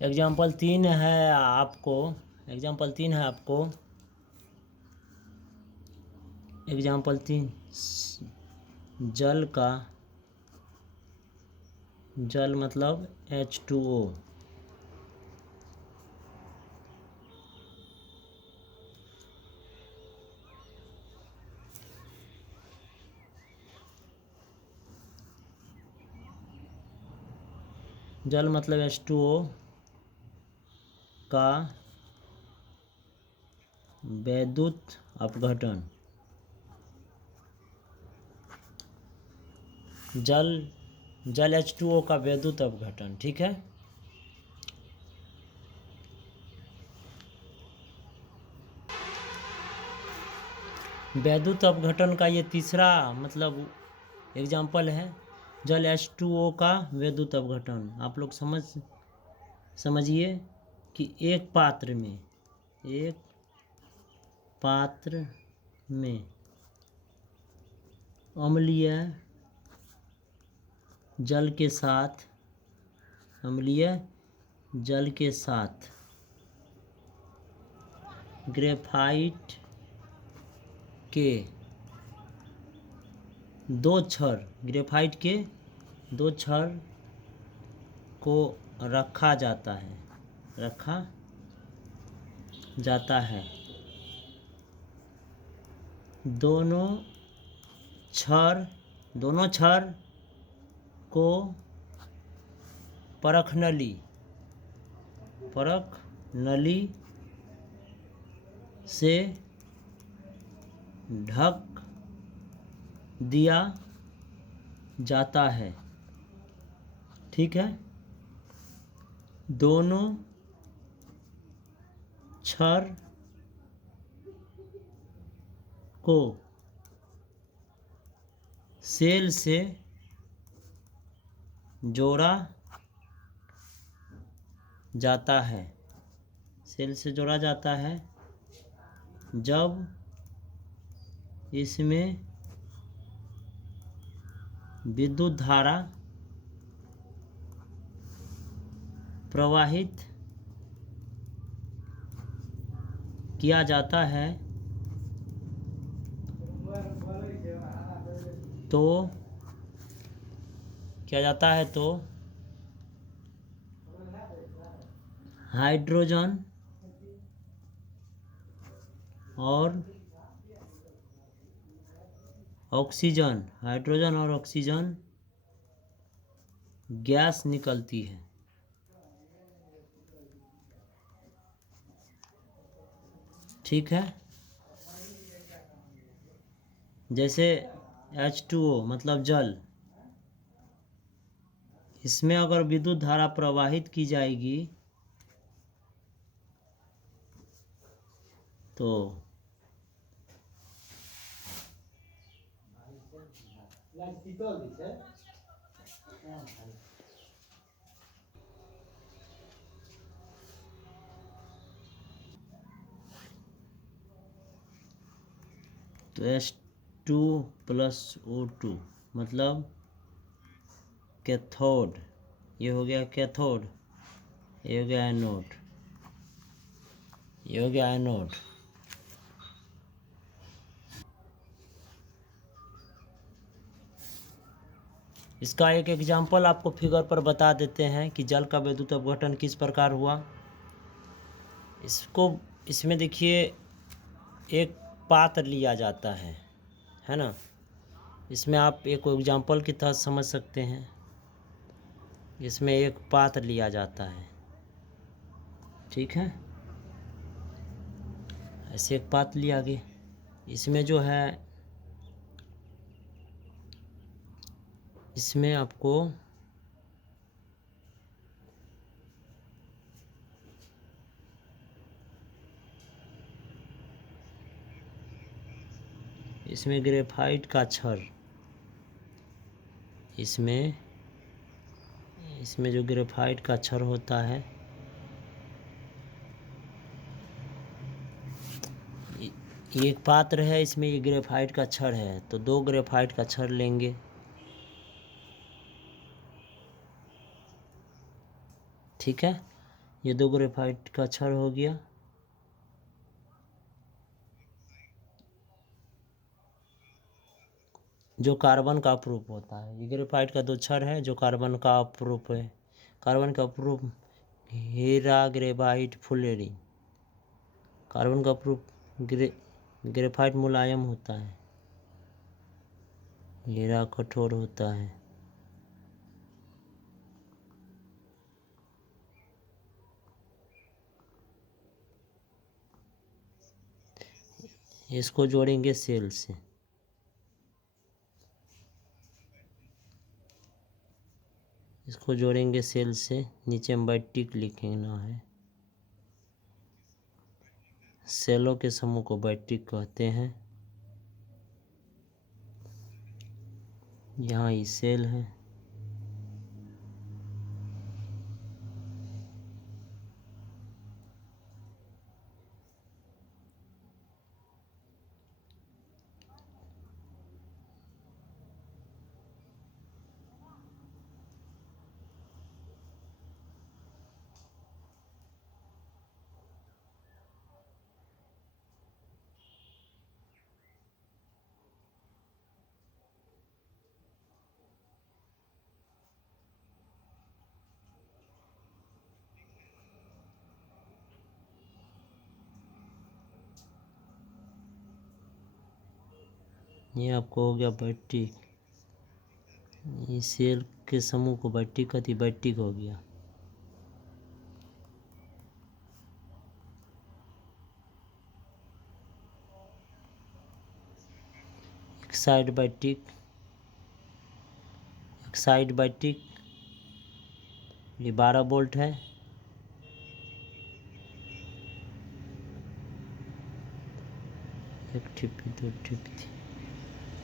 Example 3 है आपको example 3 जल मतलब H2O। जल मतलब H2O का वैद्युत अपघटन। जल H2O का वैद्युत अपघटन। ठीक है। वैद्युत अपघटन का ये तीसरा मतलब एग्जाम्पल है। जल H2O का वैद्युत अपघटन। आप लोग समझिए कि एक पात्र में अम्लीय जल के साथ ग्रेफाइट के दो क्षार को रखा जाता है। दोनों क्षार को परख नली से ढक दिया जाता है। ठीक है। दोनों क्षार को सेल से जोड़ा जाता है। जब इसमें विद्युत धारा प्रवाहित किया जाता है तो हाइड्रोजन और ऑक्सीजन गैस निकलती है। ठीक है। जैसे H2O मतलब जल, इसमें अगर विद्युत धारा प्रवाहित की जाएगी तो H2+O2 मतलब कैथोड। ये हो गया कैथोड, ये हो गया एनोड। इसका एक एग्जाम्पल आपको फिगर पर बता देते हैं कि जल का विद्युत अपघटन किस प्रकार हुआ। इसमें देखिए एक पात्र लिया जाता है ना। इसमें आप एक एग्जाम्पल की तरह समझ सकते हैं। इसमें एक पात्र लिया जाता है। ठीक है। ऐसे एक पात्र लिया गया। इसमें जो है इसमें आपको इसमें ग्रेफाइट का क्षार, इसमें जो ग्रेफाइट का क्षार होता है ये एक पात्र है। इसमें ये ग्रेफाइट का क्षार है तो 2 ग्रेफाइट का क्षार लेंगे। ठीक है। ये 2 ग्रेफाइट का छड़ हो गया। जो कार्बन का अप्रूप होता है, ये ग्रेफाइट का 2 छड़ है जो कार्बन का अप्रूप है। कार्बन का अप्रूप हीरा ग्रेफाइट फुलेरिन। कार्बन का अप्रूप ग्रेफाइट मुलायम होता है, हीरा कठोर होता है। इसको जोड़ेंगे सेल से। इसको जोड़ेंगे सेल से, नीचे हम बैटिक लिखना है। सेलों के समूह को बैटिक कहते हैं। यहाँ ये सेल है। ये आपको हो गया बैटिक। ये सेल के समूह को बैटिक कहती, बैटिक हो गया। एक साइड बैटिक, एक साइड बैटिक। ये 12 वोल्ट है। एक ठिप्पी, 2 ठिप्पी,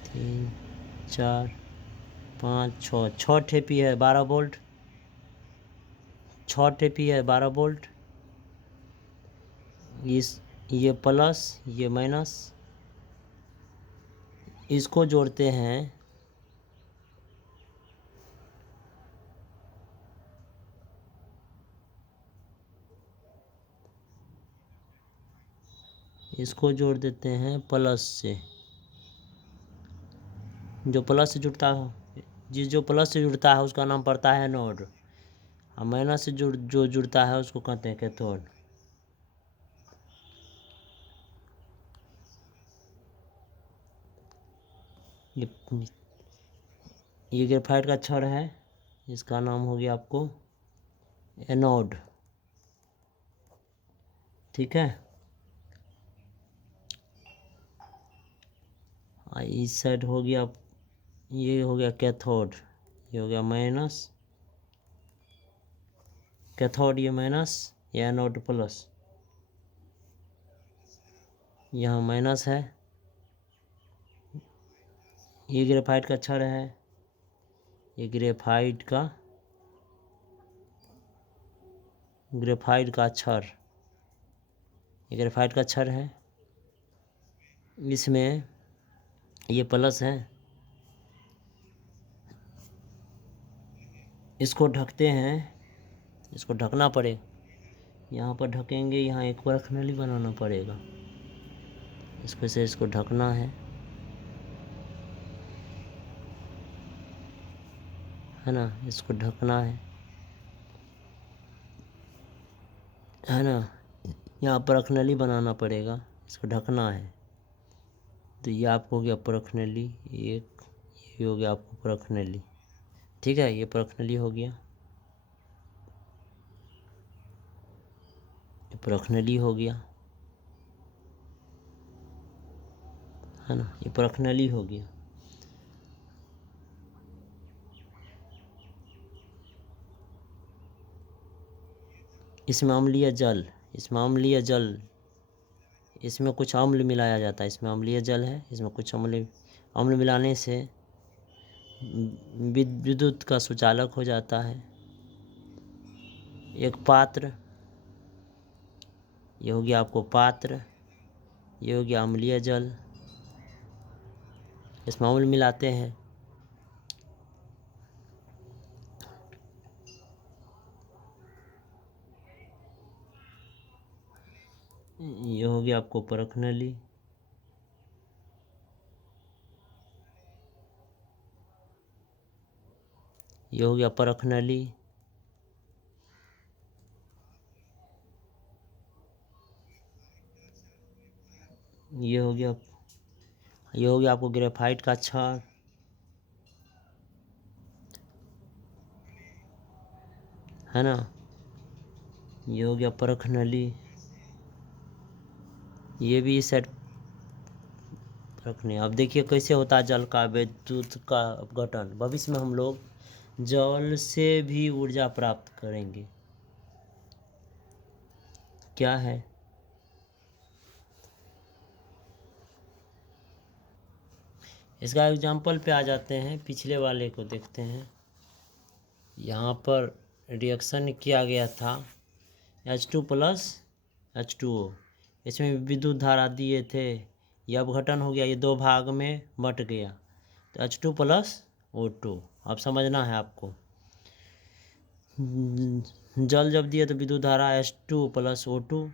3 4 5 6, 6 ठेपी है 12 वोल्ट। 6 ठेपी है 12 वोल्ट। ये प्लस, ये माइनस। इसको जोड़ते हैं। इसको जोड़ देते हैं प्लस से। जो प्लस से जुड़ता है, जो प्लस से जुड़ता है उसका नाम पड़ता है एनोड। और माइनस से जो जुड़ता है उसको कहते हैं कैथोड। ये ग्रेफाइट का छड़ है, इसका नाम हो गया आपको एनोड। ठीक है। इस साइड हो गया, ये हो गया कैथोड, ये हो गया माइनस। कैथोड ये माइनस, ये एनोड प्लस। यहाँ माइनस है। ये ग्रेफाइट का छड़ है, ये ग्रेफाइट का छड़, ये ग्रेफाइट का छड़ है। इसमें ये प्लस है। इसको ढकते हैं, इसको ढकना पड़ेगा। यहाँ पर ढकेंगे, यहाँ एक परखनली बनाना पड़ेगा। इसको से इसको ढकना है ना। इसको ढकना है ना। यहाँ परखनली बनाना पड़ेगा, इसको ढकना है। तो ये आपको हो गया परखनली एक, ये हो गया आपको परखनली। ठीक है, ये परखनली हो गया, ये परखनली हो गया, है ना। ये परखनली हो गया। इसमें अम्लीय जल, इसमें कुछ अम्ल मिलाया जाता है। इसमें अम्लीय जल है, इसमें कुछ अम्ल मिलाने से विद्युत का सुचालक हो जाता है। एक पात्र, ये हो गया आपको पात्र, ये हो गया अम्लीय जल। इसमें अम्ल मिलाते हैं। ये हो गया आपको परख नली। ये हो गया परख नली। ये हो गया आपको ग्रेफाइट का छड़, है ना। ये हो गया परख नली। ये भी इस साइड रखने। अब देखिए कैसे होता है जल का विद्युत का अपघटन। भविष्य में हम लोग जल से भी ऊर्जा प्राप्त करेंगे। क्या है? इसका एग्जाम्पल पे आ जाते हैं, पिछले वाले को देखते हैं। यहाँ पर रिएक्शन किया गया था H2 प्लस H2O। इसमें विद्युत धारा दिए थे, यह अपघटन हो गया, ये दो भाग में बट गया, तो H2 प्लस O2। अब समझना है आपको। जल जब दिए तो विद्युत धारा H2 प्लस O2।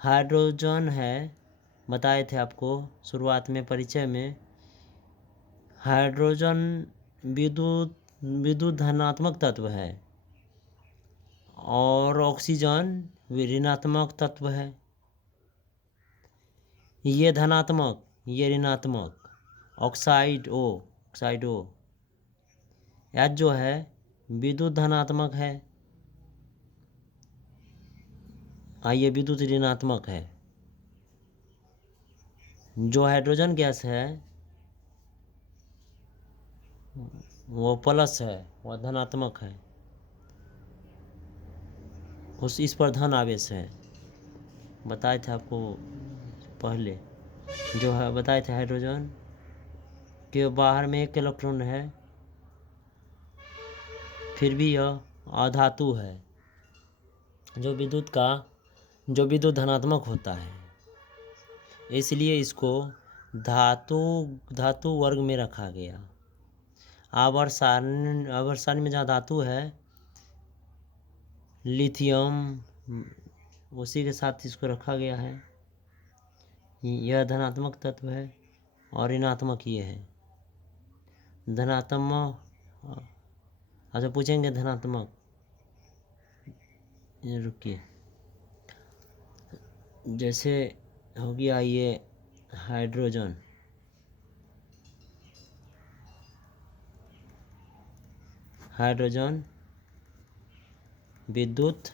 हाइड्रोजन है, बताए थे आपको शुरुआत में परिचय में। हाइड्रोजन विद्युत धनात्मक तत्व है और ऑक्सीजन ऋणात्मक तत्व है। ये धनात्मक, ये ऋणात्मक। ऑक्साइड O H जो है विद्युत धनात्मक है, ये विद्युत ऋणात्मक है। जो हाइड्रोजन गैस है वो प्लस है, वो धनात्मक है, इस पर धन आवेश है। बताए थे आपको पहले, जो है बताए थे हाइड्रोजन के बाहर में एक इलेक्ट्रॉन है, फिर भी यह अधातु है, जो विद्युत धनात्मक होता है, इसलिए इसको धातु वर्ग में रखा गया। आवर्त सारणी में जहाँ धातु है, लिथियम, उसी के साथ इसको रखा गया है। यह धनात्मक तत्व है और ऋणात्मक ये है। धनात्मक, अच्छा पूछेंगे धनात्मक, रुकिए। जैसे हो गया ये हाइड्रोजन, विद्युत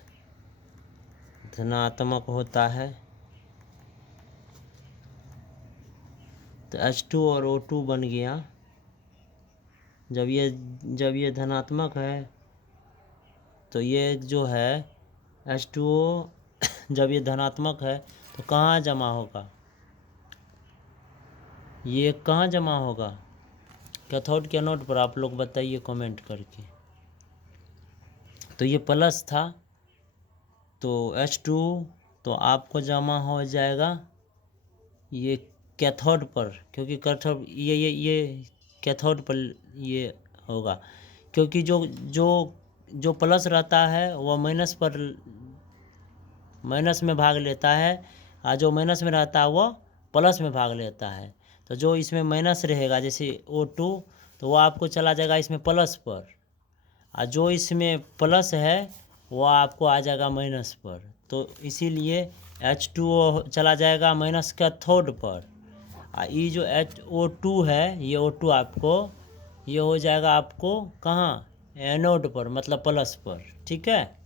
धनात्मक होता है, तो H2 और O2 बन गया। जब ये धनात्मक है तो ये जो है H2O जब ये धनात्मक है तो कहाँ जमा होगा? ये कहाँ जमा होगा? कैथोड के एनोड पर, आप लोग बताइए कमेंट करके। तो ये प्लस था तो H2 तो आपको जमा हो जाएगा ये कैथोड पर, क्योंकि कैथोड ये कैथोड पर ये होगा, क्योंकि जो प्लस रहता है वह माइनस में भाग लेता है, और जो माइनस में रहता है वह प्लस में भाग लेता है। तो जो इसमें माइनस रहेगा जैसे O2, तो वो आपको चला जाएगा इसमें प्लस पर, और जो इसमें प्लस है वो आपको आ जाएगा माइनस पर। तो इसीलिए H2O चला जाएगा माइनस कैथोड पर, और ये जो O2 है, ये O2 आपको ये हो जाएगा आपको कहाँ? एनोड पर, मतलब प्लस पर। ठीक है।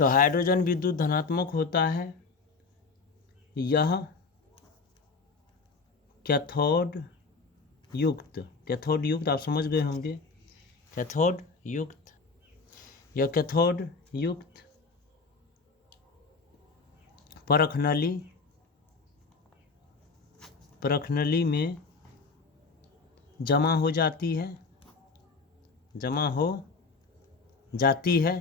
तो हाइड्रोजन विद्युत धनात्मक होता है। यह कैथोड युक्त आप समझ गए होंगे, कैथोड युक्त। यह कैथोड युक्त परखनली में जमा हो जाती है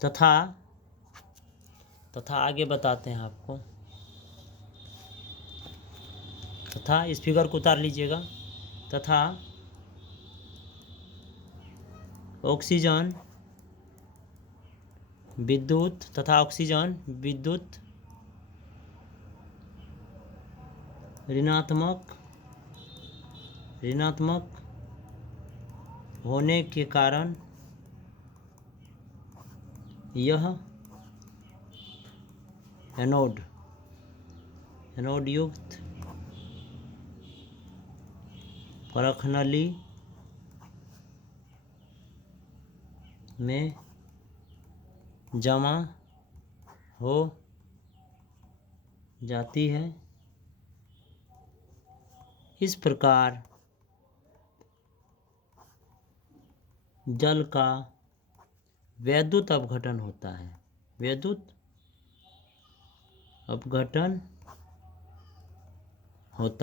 तथा आगे बताते हैं आपको। तथा इस फिगर को उतार लीजिएगा। तथा ऑक्सीजन विद्युत ऋणात्मक होने के कारण यह एनोड युक्त परखनली में जमा हो जाती है। इस प्रकार जल का वैद्युत अपघटन होता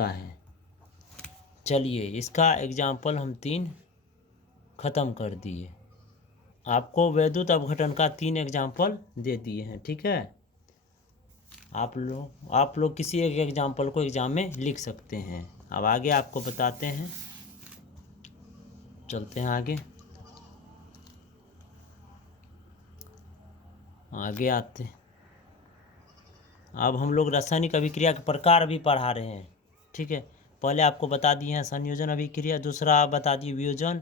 है। चलिए, इसका एग्जाम्पल हम 3 ख़त्म कर दिए। आपको वैद्युत अपघटन का 3 एग्जाम्पल दे दिए हैं, ठीक है। आप लोग किसी एक एग्जाम्पल को एग्जाम में लिख सकते हैं। अब आगे आपको बताते हैं, चलते हैं आगे आते हैं। अब हम लोग रासायनिक अभिक्रिया के प्रकार भी पढ़ा रहे हैं, ठीक है। पहले आपको बता दिए हैं संयोजन अभिक्रिया, दूसरा बता दिए वियोजन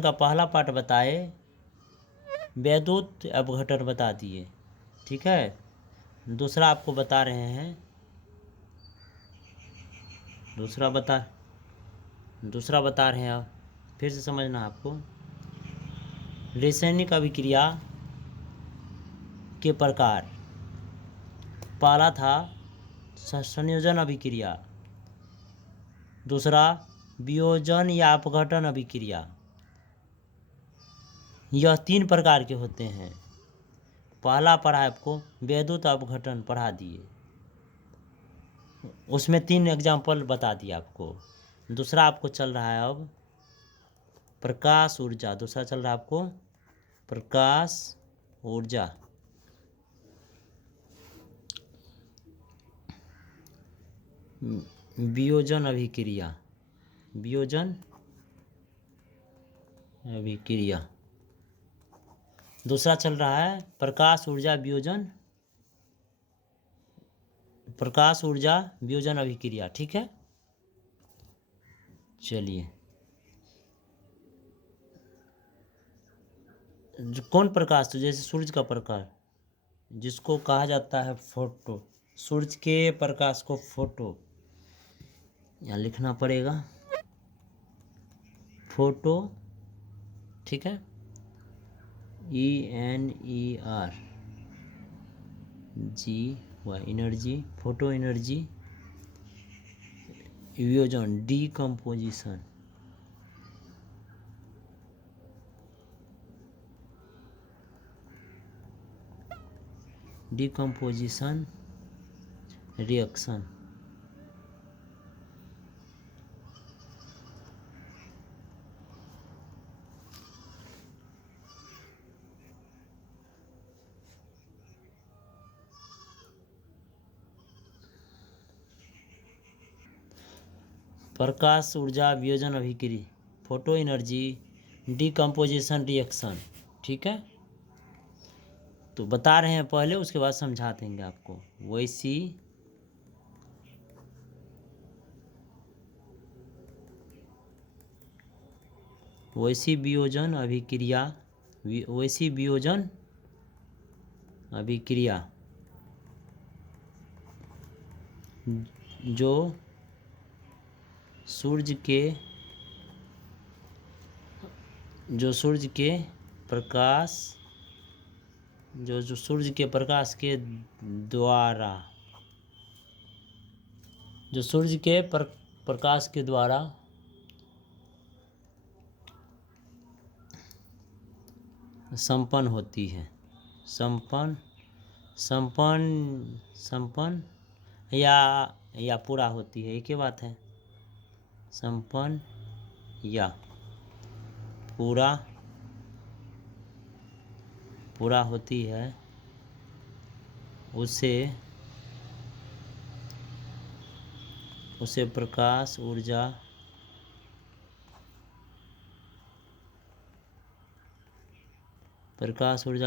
का पहला पार्ट बताए, वैद्युत अपघटन बता दिए, ठीक है। दूसरा आपको बता रहे हैं, दूसरा बता रहे हैं, फिर से समझना आपको। रासायनिक अभिक्रिया के प्रकार, पहला था संयोजन अभिक्रिया, दूसरा वियोजन या अपघटन अभिक्रिया। यह 3 प्रकार के होते हैं। पहला पढ़ा आपको वैद्युत अपघटन पढ़ा दिए, उसमें 3 एग्जाम्पल बता दिए आपको। दूसरा आपको चल रहा है अब प्रकाश ऊर्जा, दूसरा चल रहा है आपको प्रकाश ऊर्जा। वियोजन अभिक्रिया, दूसरा चल रहा है प्रकाश ऊर्जा वियोजन अभिक्रिया, ठीक है। चलिए, कौन प्रकाश, तो जैसे सूरज का प्रकाश, जिसको कहा जाता है फोटो, सूरज के प्रकाश को फोटो, यहाँ लिखना पड़ेगा फोटो, ठीक है, ENER GY energy, photo energy. वियोजन डीकम्पोजिशन, रिएक्शन। प्रकाश ऊर्जा वियोजन अभिक्रिया, फोटो एनर्जी, डीकम्पोजिशन रिएक्शन, ठीक है। तो बता रहे हैं पहले, उसके बाद समझा देंगे आपको। वैसी वियोजन अभिक्रिया जो सूर्य के जो सूर्य के प्रकाश जो सूर्य के प्रकाश के द्वारा जो सूर्य के प्रकाश के द्वारा संपन्न होती है। संपन्न या पूरा होती है, एक ही बात है। संपन्न या पूरा होती है, उसे प्रकाश ऊर्जा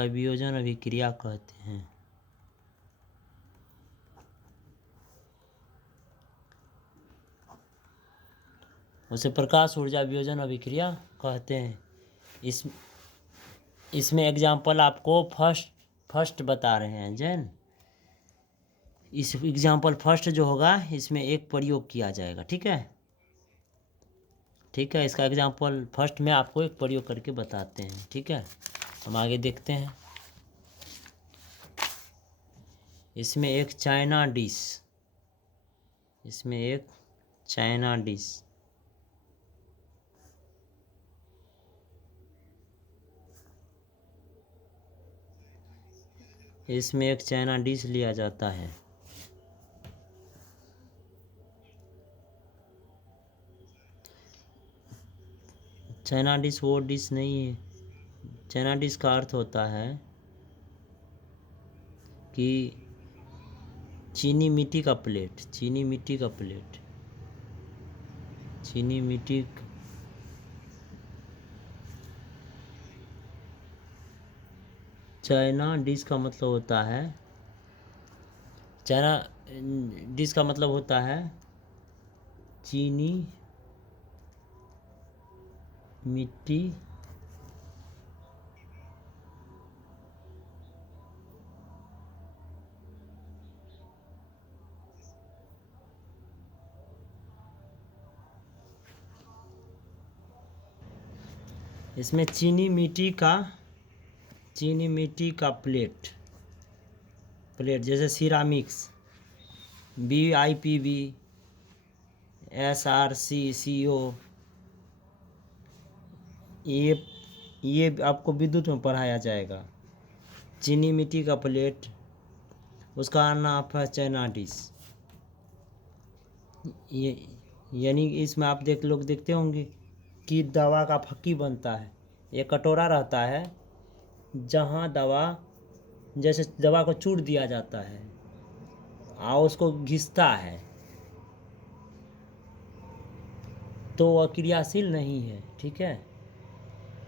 वियोजन अभिक्रिया कहते हैं। उसे प्रकाश ऊर्जा वियोजन अभिक्रिया कहते हैं। इसमें एग्जाम्पल आपको फर्स्ट बता रहे हैं जैन। इस एग्जाम्पल फर्स्ट जो होगा इसमें एक प्रयोग किया जाएगा, ठीक है। इसका एग्जाम्पल फर्स्ट में आपको एक प्रयोग करके बताते हैं, ठीक है। हम आगे देखते हैं। इसमें एक चाइना डिश इसमें एक चाइना डिश लिया जाता है। चाइना डिश वो डिश नहीं है। चाइना डिश का अर्थ होता है कि चीनी मिट्टी का प्लेट चाइना डिश का मतलब होता है चीनी मिट्टी इसमें चीनी मिट्टी का प्लेट जैसे सिरामिक्स BIPV SRCCO ये आपको विद्युत में पढ़ाया जाएगा। चीनी मिट्टी का प्लेट, उसका नाम है चाइना डिश। ये यानी इसमें आप लोग देखते होंगे कि दवा का फक्की बनता है। ये कटोरा रहता है जहाँ जैसे दवा को चूर दिया जाता है और उसको घिसता है, तो वह क्रियाशील नहीं है, ठीक है।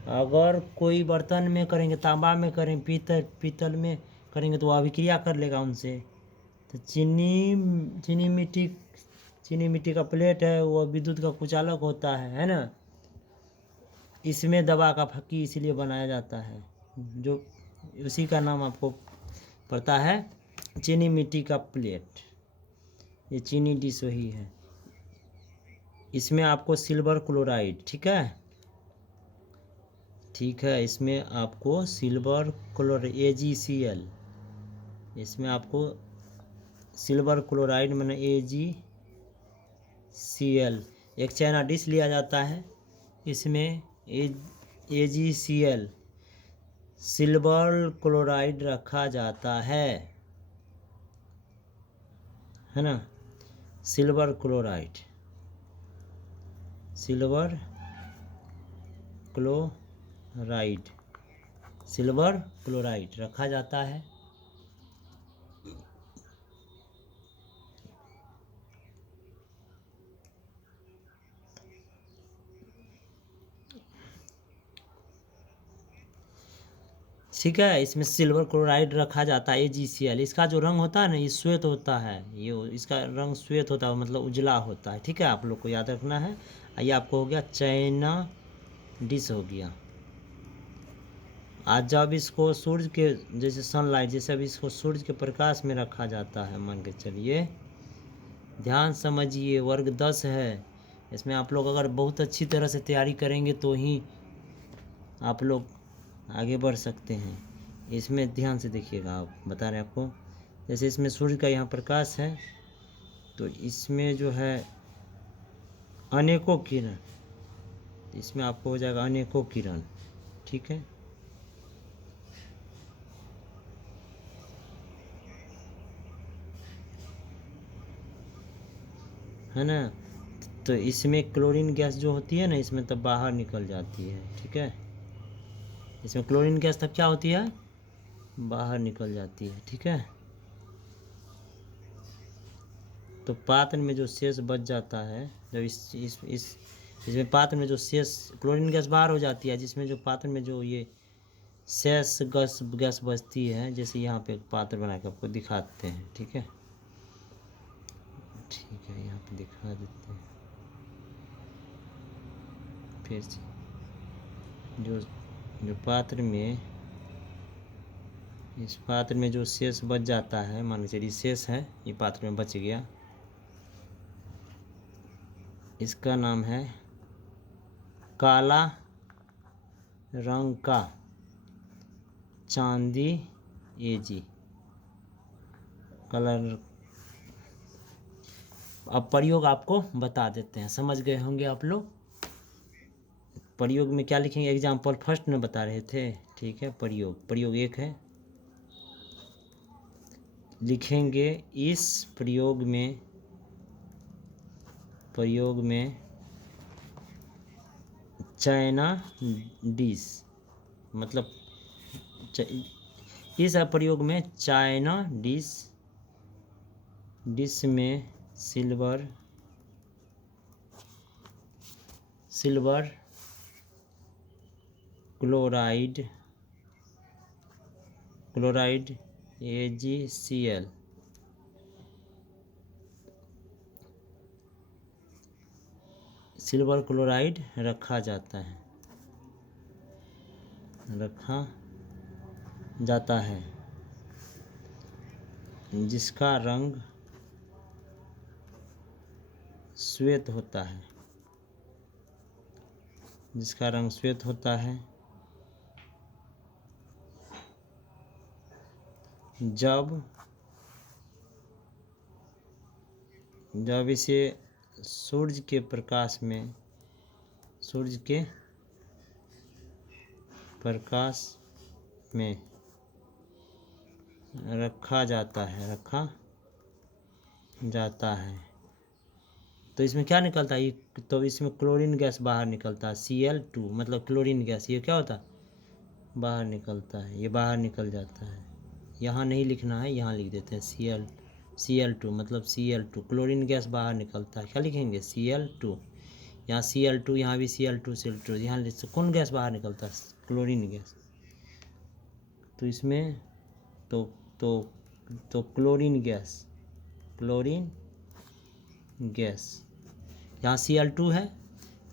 अगर कोई बर्तन में करेंगे, तांबा में करें, पीतल में करेंगे तो वह अभिक्रिया कर लेगा उनसे। तो चीनी मिट्टी का प्लेट है, वह विद्युत का कुचालक होता है ना। इसमें दवा का फक्की इसलिए बनाया जाता है, जो उसी का नाम आपको पता है, चीनी मिट्टी का प्लेट। ये चीनी डिश वही है। इसमें आपको सिल्वर क्लोराइड, ठीक है, इसमें आपको सिल्वर क्लोराइड AgCl, इसमें आपको सिल्वर क्लोराइड माने AgCl एक चाइना डिश लिया जाता है। इसमें AgCl सिल्वर क्लोराइड रखा जाता है ना। सिल्वर क्लोराइड रखा जाता है। ठीक है, इसमें सिल्वर क्लोराइड रखा जाता है AgCl। इसका जो रंग होता है ना, ये श्वेत होता है। इसका रंग श्वेत होता है, मतलब उजला होता है, ठीक है। आप लोग को याद रखना है। ये आपको हो गया चाइना डिश हो गया। आज जब इसको सूर्य के जैसे सनलाइट, जैसे अब इसको सूर्य के प्रकाश में रखा जाता है, मान के चलिए, ध्यान समझिए, वर्ग 10 है। इसमें आप लोग अगर बहुत अच्छी तरह से तैयारी करेंगे तो ही आप लोग आगे बढ़ सकते हैं। इसमें ध्यान से देखिएगा, आप बता रहे हैं आपको, जैसे इसमें सूर्य का यहाँ प्रकाश है, तो इसमें जो है अनेकों किरण, इसमें आपको हो जाएगा अनेकों किरण। ठीक है ना। तो इसमें क्लोरीन गैस जो होती है ना, इसमें तब बाहर निकल जाती है। ठीक है, इसमें क्लोरीन गैस तब क्या होती है, बाहर निकल जाती है। ठीक है, तो पात्र में जो शेष बच जाता है, जब इसमें पात्र में जो शेष क्लोरीन गैस बाहर हो जाती है, जिसमें जो पात्र में जो ये शेष गैस बचती है, जैसे यहाँ पे एक पात्र बना के आपको दिखाते हैं। ठीक है, ठीक है, यहाँ पे दिखा देते हैं फिर से। जो जो पात्र में, इस पात्र में जो शेष बच जाता है, मान लीजिए चलिए शेष है, ये पात्र में बच गया, इसका नाम है काला रंग का चांदी Ag कलर। अब प्रयोग आपको बता देते हैं, समझ गए होंगे आप लोग। प्रयोग में क्या लिखेंगे, एग्जाम्पल फर्स्ट में बता रहे थे। ठीक है, प्रयोग 1 है, लिखेंगे इस प्रयोग में चाइना डिश, मतलब इस प्रयोग में चाइना डिश में silver chloride AgCl silver chloride रखा जाता है, जिसका रंग श्वेत होता है, जब इसे सूर्य के प्रकाश में रखा जाता है। तो इसमें क्या निकलता है, तो इसमें क्लोरीन गैस बाहर निकलता है, Cl2, मतलब क्लोरीन गैस, ये क्या होता है, बाहर निकलता है, ये बाहर निकल जाता है। यहाँ नहीं लिखना है, यहाँ लिख देते हैं Cl2, मतलब Cl2 क्लोरीन गैस बाहर निकलता है। क्या लिखेंगे, Cl2, यहाँ Cl2, यहाँ भी Cl2 यहाँ कौन गैस बाहर निकलता है, क्लोरीन गैस। तो इसमें तो क्लोरीन गैस, यहाँ Cl2 है,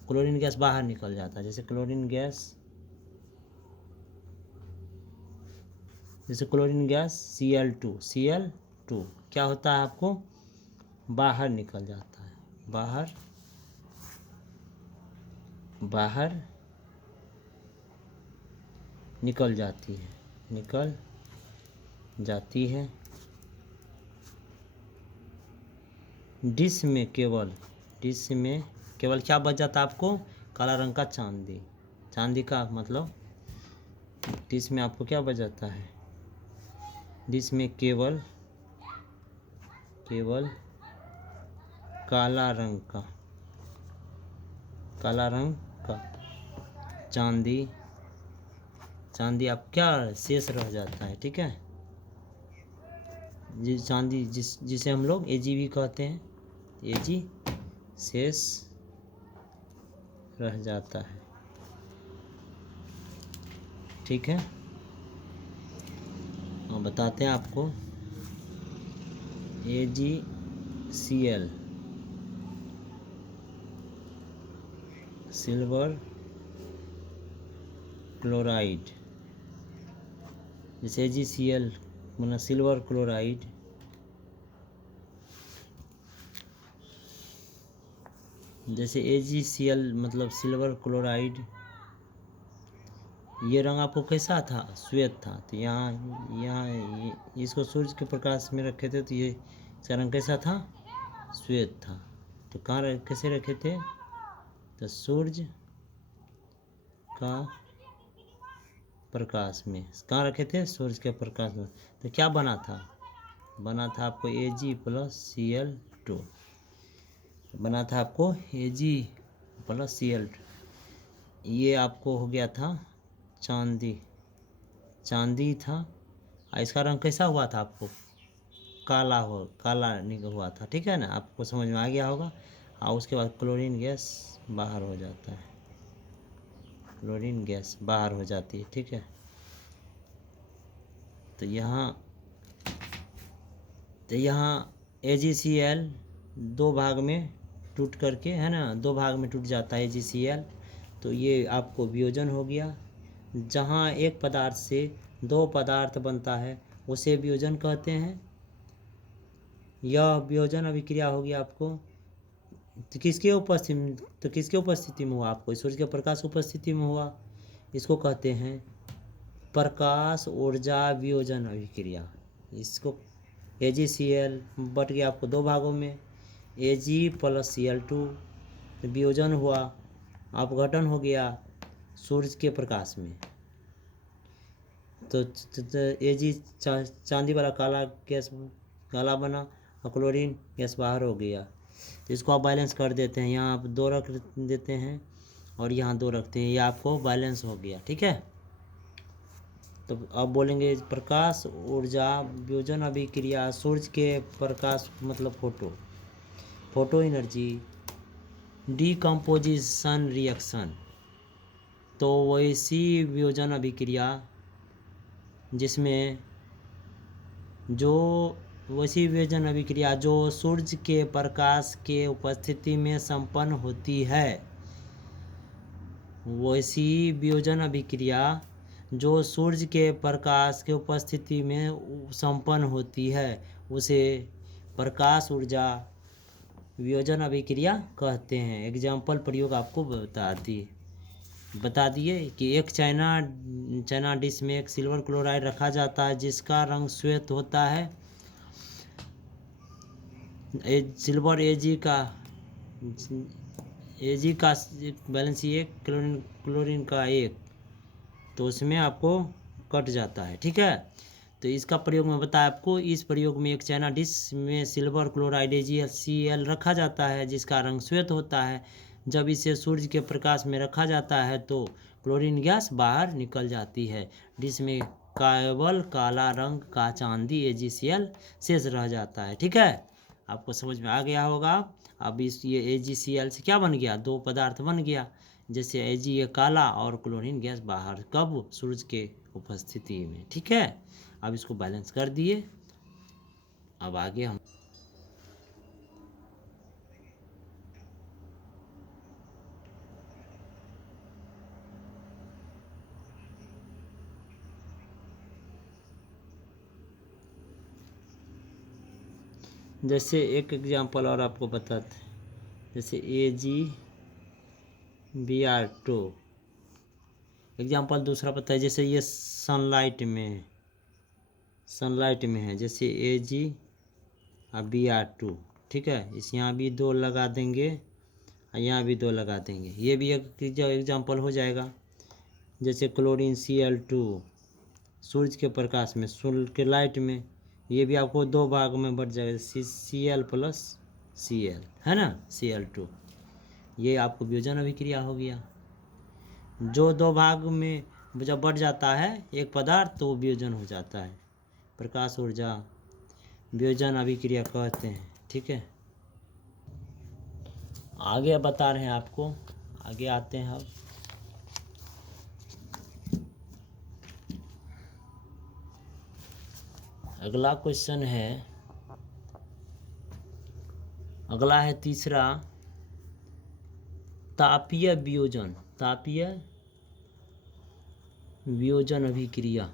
क्लोरीन गैस बाहर निकल जाता है। जैसे क्लोरीन गैस Cl2 क्या होता है, आपको बाहर निकल जाता है, बाहर निकल जाती है। डिश में केवल क्या बच जाता है आपको, काला रंग का चांदी का, मतलब डिश में आपको क्या बच जाता है, डिश में केवल काला रंग का चांदी आप क्या शेष रह जाता है। ठीक है, चांदी जिसे हम लोग Ag भी कहते हैं, Ag शेष रह जाता है। ठीक है, और बताते हैं आपको, AgCl सिल्वर क्लोराइड, जैसे AgCl माना सिल्वर क्लोराइड, जैसे AgCl मतलब सिल्वर क्लोराइड ये रंग आपको कैसा था, श्वेत था। तो यहाँ यहाँ इसको सूर्य के प्रकाश में रखे थे तो ये इसका रंग कैसा था, श्वेत था। तो कहाँ कैसे रखे थे, तो सूर्य का प्रकाश में कहाँ रखे थे, सूर्य के प्रकाश में। तो क्या बना था, बना था आपको Ag+Cl2, बना था आपको Ag+Cl2। ये आपको हो गया था चांदी, चांदी था। इसका रंग कैसा हुआ था आपको, काला हुआ था, ठीक है ना, आपको समझ में आ गया होगा। और उसके बाद क्लोरीन गैस बाहर हो जाता है, क्लोरीन गैस बाहर हो जाती है, ठीक है। तो यहाँ AgCl दो भाग में टूट करके, है ना, दो भाग में टूट जाता है AgCl। तो ये आपको वियोजन हो गया। जहाँ एक पदार्थ से दो पदार्थ बनता है उसे वियोजन कहते हैं। यह वियोजन अभिक्रिया होगी आपको तो किसके उपस्थिति में हुआ, आपको सूर्य के प्रकाश उपस्थिति में हुआ। इसको कहते हैं प्रकाश ऊर्जा वियोजन अभिक्रिया। इसको AgCl बट गया आपको दो भागों में, Ag+Cl2 वियोजन हुआ, अपघटन हो गया सूर्य के प्रकाश में। तो Ag चांदी वाला काला गैस काला बना और क्लोरीन गैस बाहर हो गया। तो इसको आप बैलेंस कर देते हैं, यहाँ आप 2 रख देते हैं और यहाँ 2 रखते हैं, ये आपको बैलेंस हो गया, ठीक है। तो अब बोलेंगे प्रकाश ऊर्जा वियोजन अभिक्रिया, सूर्य के प्रकाश मतलब फोटो एनर्जी, डीकम्पोजिशन रिएक्शन। तो वैसी वियोजन अभिक्रिया जिसमें जो सूर्य के प्रकाश के उपस्थिति में संपन्न होती है, वैसी वियोजन अभिक्रिया जो सूर्य के प्रकाश के उपस्थिति में संपन्न होती है उसे प्रकाश ऊर्जा वियोजन अभिक्रिया कहते हैं। एग्जाम्पल प्रयोग आपको बता दिए कि एक चाइना डिश में एक सिल्वर क्लोराइड रखा जाता है जिसका रंग श्वेत होता है। सिल्वर Ag का बैलेंस 1, क्लोरीन का 1, तो उसमें आपको कट जाता है, ठीक है। तो इसका प्रयोग मैं बताया आपको। इस प्रयोग में एक चाइना डिश में सिल्वर क्लोराइड AgCl रखा जाता है जिसका रंग श्वेत होता है। जब इसे सूर्य के प्रकाश में रखा जाता है तो क्लोरीन गैस बाहर निकल जाती है, डिश में केवल काला रंग का चांदी AgCl शेष रह जाता है, ठीक है। आपको समझ में आ गया होगा। अब ये AgCl से क्या बन गया, 2 पदार्थ बन गया। जैसे Ag ये काला और क्लोरीन गैस बाहर, कब, सूर्य के उपस्थिति में, ठीक है। अब इसको बैलेंस कर दिए। अब आगे हम जैसे एक एग्जांपल और आपको बताते हैं। जैसे AgBr2 एग्जांपल दूसरा पता है। जैसे ये सनलाइट में है, जैसे Ag और Br2, ठीक है। इस यहाँ भी 2 लगा देंगे और यहाँ भी 2 लगा देंगे, ये भी एक एग्जांपल हो जाएगा। जैसे क्लोरीन Cl2 सूर्य के प्रकाश में, सूर्य के लाइट में, ये भी आपको 2 भाग में बढ़ जाएगा, Cl+Cl, है ना, Cl2। ये आपको वियोजन अभिक्रिया हो गया। जो 2 भाग में जब बढ़ जाता है एक पदार्थ तो वो वियोजन हो जाता है, प्रकाश ऊर्जा वियोजन अभिक्रिया कहते हैं, ठीक है। आगे बता रहे हैं आपको, आगे आते हैं। अब अगला क्वेश्चन है, अगला है तीसरा, तापीय वियोजन अभिक्रिया।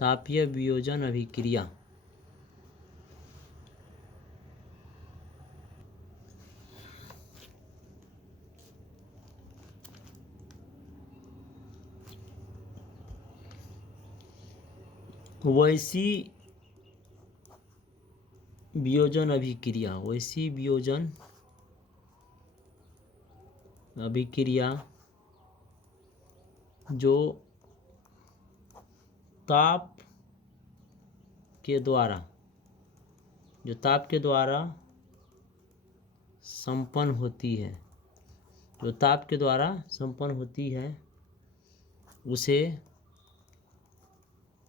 तापीय वियोजन अभिक्रिया वैसी वियोजन अभिक्रिया, वैसी वियोजन अभिक्रिया जो ताप के द्वारा संपन्न होती है, जो ताप के द्वारा संपन्न होती है उसे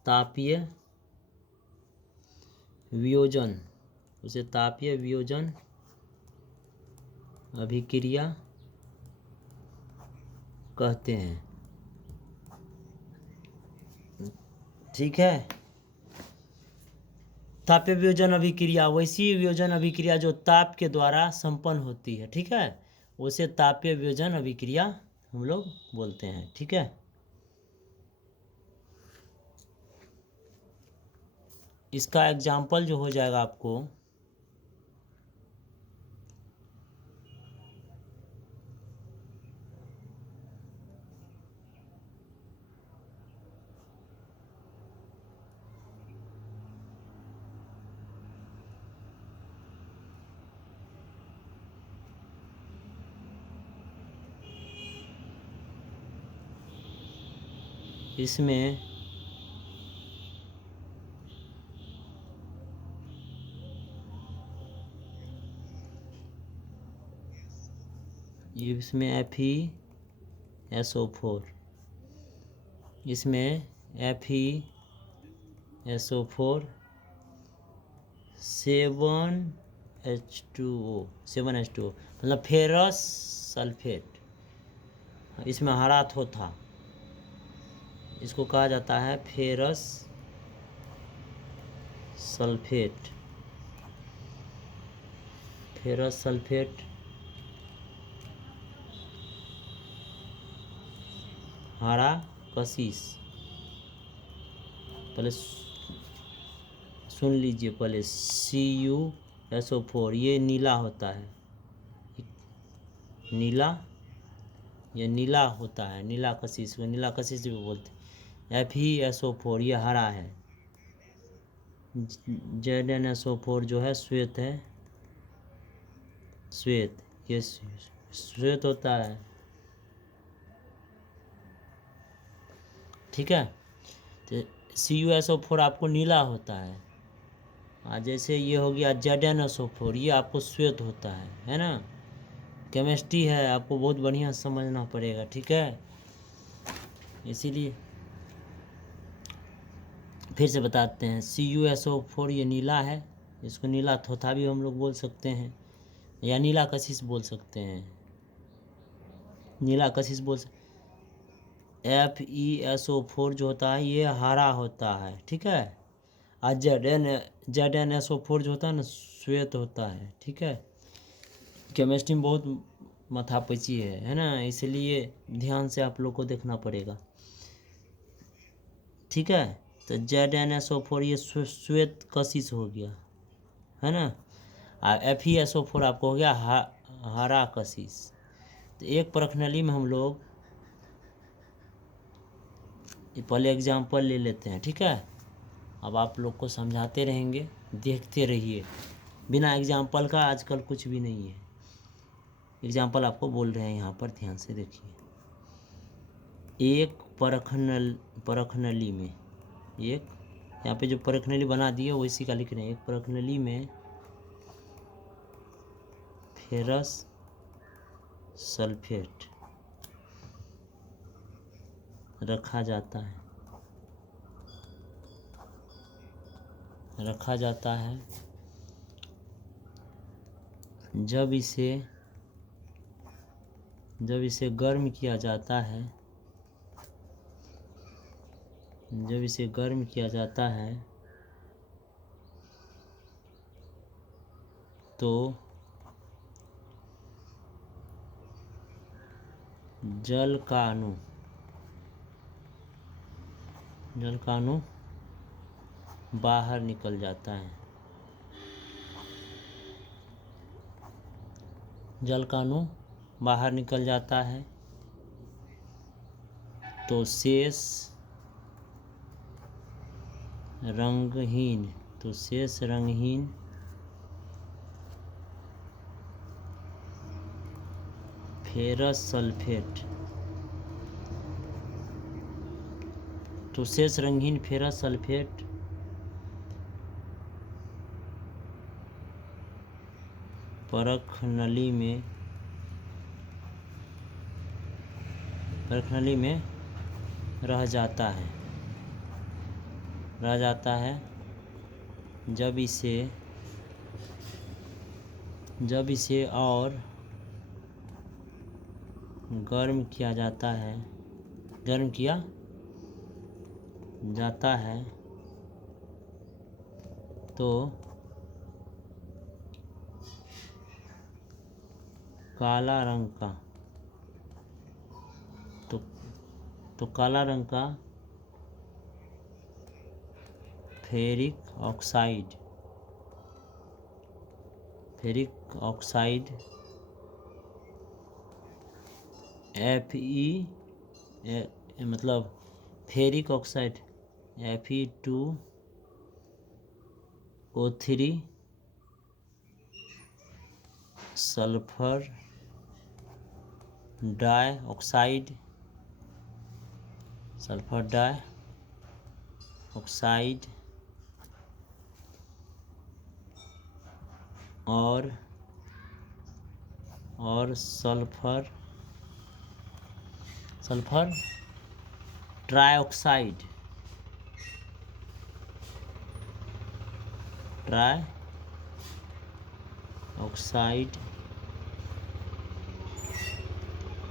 तापीय वियोजन अभिक्रिया कहते हैं। ठीक है, तापीय वियोजन अभिक्रिया, वैसी वियोजन अभिक्रिया जो ताप के द्वारा संपन्न होती है, ठीक है, उसे तापीय वियोजन अभिक्रिया हम लोग बोलते हैं। ठीक है, इसका एग्जाम्पल जो हो जाएगा आपको, इसमें FeSO4, इसमें FeSO4 7H2O मतलब फेरस सल्फेट, इसमें हरा थोथा, इसको कहा जाता है फेरस सल्फेट। हरा कशिश, पहले सुन लीजिए, पहले CuSO4 ये नीला होता है, नीला होता है, नीला कशिश भी बोलते हैं। FeSO4 ये हरा है, ZnSO4 जो है श्वेत है, ये श्वेत होता है। ठीक है, तो CuSO4 आपको नीला होता है, जैसे ये हो गया ZnSO4, ये आपको श्वेत होता है ना। केमिस्ट्री है, आपको बहुत बढ़िया समझना पड़ेगा। ठीक है, इसीलिए फिर से बताते हैं, CuSO4 ये नीला है, इसको नीला थोथा भी हम लोग बोल सकते हैं, या नीला कशिश बोल सकते हैं, FeSO4 जो होता है ये हरा होता है। ठीक है, और ZnSO4 जो होता है ना श्वेत होता है। ठीक है, केमिस्ट्री में बहुत माथापच्ची है ना, इसलिए ध्यान से आप लोग को देखना पड़ेगा। ठीक है, तो ZnSO4 ये श्वेत कशिश हो गया है ना, और FeSO4 आपको हो गया हरा कशिश। तो एक प्रश्नली में हम लोग पहले एग्जाम्पल ले लेते हैं। ठीक है, अब आप लोग को समझाते रहेंगे, देखते रहिए, बिना एग्जाम्पल का आजकल कुछ भी नहीं है। एग्जाम्पल आपको बोल रहे हैं यहाँ पर, ध्यान से देखिए। एक परखनली में, एक यहाँ पे जो परखनली बना दिए वो इसी का लिख रहे हैं। एक परखनली में फेरस सल्फेट रखा जाता है, जब इसे गर्म किया जाता है, तो जल का अणु बाहर निकल जाता है। जल का अणु बाहर निकल जाता है, तो शेष रंगहीन, तो शेष रंगहीन फेरस सल्फेट, तो शेष रंगहीन फेरस सल्फेट परख नली में रह जाता है जब इसे और गर्म किया जाता है तो काला रंग का फेरिक ऑक्साइड मतलब ferric oxide Fe2O3 sulphur dioxide और सल्फर ट्राइऑक्साइड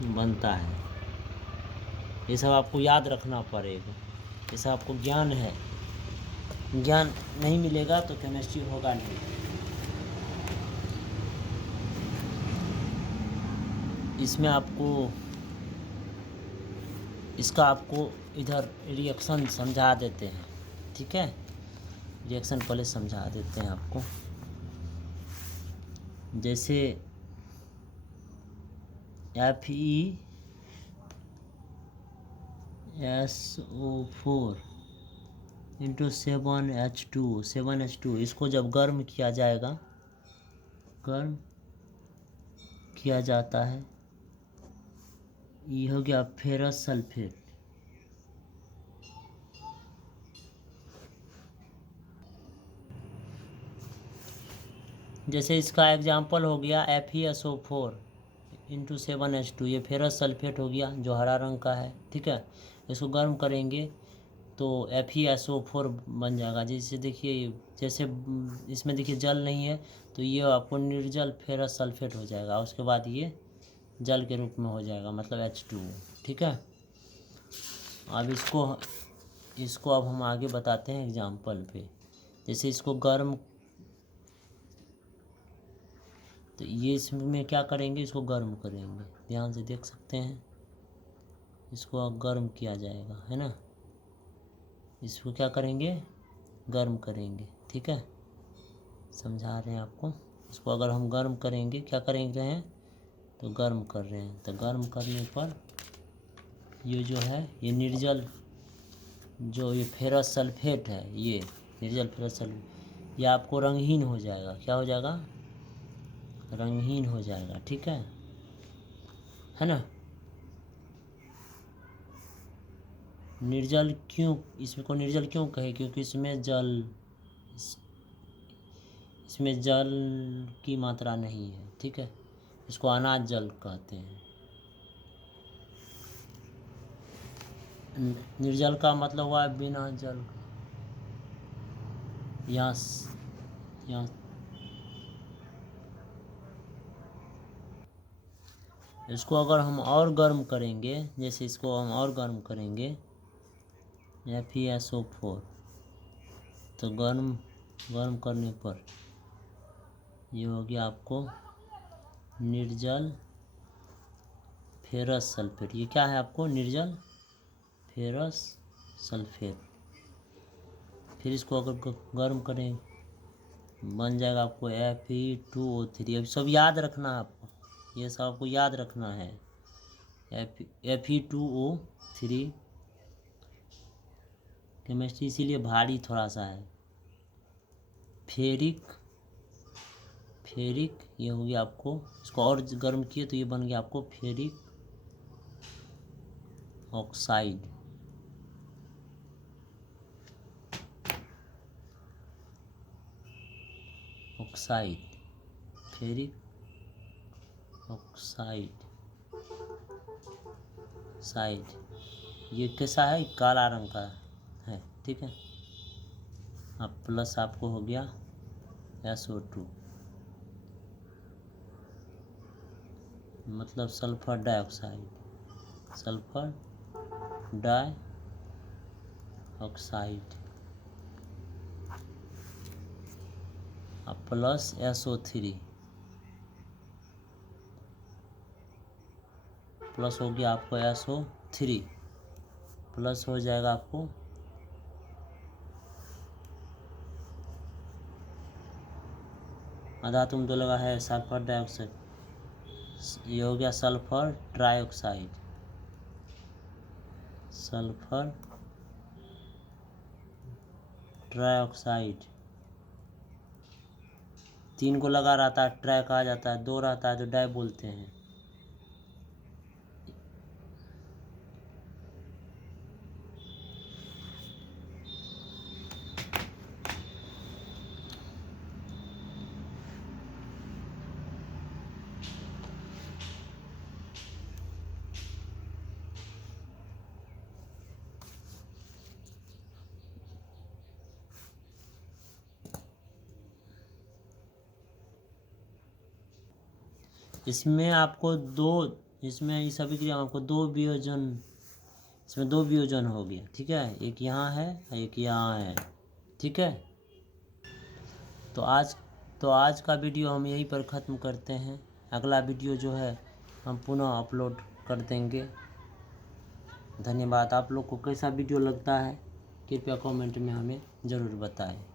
बनता है। ये सब आपको याद रखना पड़ेगा, ये सब आपको ज्ञान है, ज्ञान नहीं मिलेगा तो केमिस्ट्री होगा नहीं। इसमें इसका आपको इधर रिएक्शन समझा देते हैं, ठीक है। रिएक्शन पहले समझा देते हैं आपको। जैसे FeSO4 इंटू 7H2 इसको जब गर्म किया जाता है, ये हो गया फेरस सल्फेट। जैसे इसका एग्जाम्पल हो गया FeSO4 इंटू 7H2, ये फेरस सल्फेट हो गया जो हरा रंग का है, ठीक है। इसको गर्म करेंगे तो FeSO4 बन जाएगा। जैसे देखिए, जैसे इसमें देखिए जल नहीं है तो ये आपको निर्जल फेरस सल्फेट हो जाएगा, उसके बाद ये जल के रूप में हो जाएगा, मतलब H2O, ठीक है। अब इसको अब हम आगे बताते हैं एग्जाम्पल पे। जैसे इसको गर्म, तो ये इसमें क्या करेंगे, इसको गर्म करेंगे, ध्यान से देख सकते हैं। इसको गर्म किया जाएगा, है ना। इसको क्या करेंगे, गर्म करेंगे, ठीक है। समझा रहे हैं आपको। इसको अगर हम गर्म करेंगे, क्या करेंगे हैं, तो गर्म कर रहे हैं, तो गर्म करने पर ये जो है, ये निर्जल जो ये फेरस सल्फेट है, ये निर्जल फेरस सल्फेट, ये आपको रंगहीन हो जाएगा। क्या हो जाएगा, रंगहीन हो जाएगा, ठीक है ना। निर्जल क्यों, इसको निर्जल क्यों कहे, क्योंकि इसमें जल की मात्रा नहीं है, ठीक है। इसको अनाज जल कहते हैं। निर्जल का मतलब हुआ बिना जल का। यहाँ इसको अगर हम और गर्म करेंगे, जैसे इसको हम और गर्म करेंगे FeSO4, तो गर्म करने पर ये हो गया आपको निर्जल फेरस सल्फेट। ये क्या है आपको, निर्जल फेरस सल्फेट। फिर इसको अगर गर्म करें, बन जाएगा आपको Fe2O3। अब सब याद रखना है आपको, ये सब आपको याद रखना है। Fe2O3 केमिस्ट्री इसीलिए भारी थोड़ा सा है। फेरिक ये हो गया आपको, इसको और गर्म किए तो ये बन गया आपको फेरिक ऑक्साइड। फेरिक ऑक्साइड ये कैसा है, काला रंग का है, ठीक है। अब प्लस आपको हो गया SO2, मतलब सल्फर डाइऑक्साइड, अब प्लस SO3, प्लस हो गया आपको SO3, प्लस हो जाएगा आपको आधा तुम तो लगा है सल्फर डाइऑक्साइड, ये हो गया सल्फर ट्राइऑक्साइड, तीन को लगा रहता है ट्राई कहा जाता है, दो रहता है तो डाई बोलते हैं। इसमें आपको इसमें इस अभिक्रिया में आपको दो वियोजन हो गया, ठीक है। एक यहाँ है और एक यहाँ है, ठीक है। तो आज का वीडियो हम यहीं पर ख़त्म करते हैं। अगला वीडियो जो है हम पुनः अपलोड कर देंगे। धन्यवाद। आप लोग को कैसा वीडियो लगता है कृपया कमेंट में हमें ज़रूर बताएं।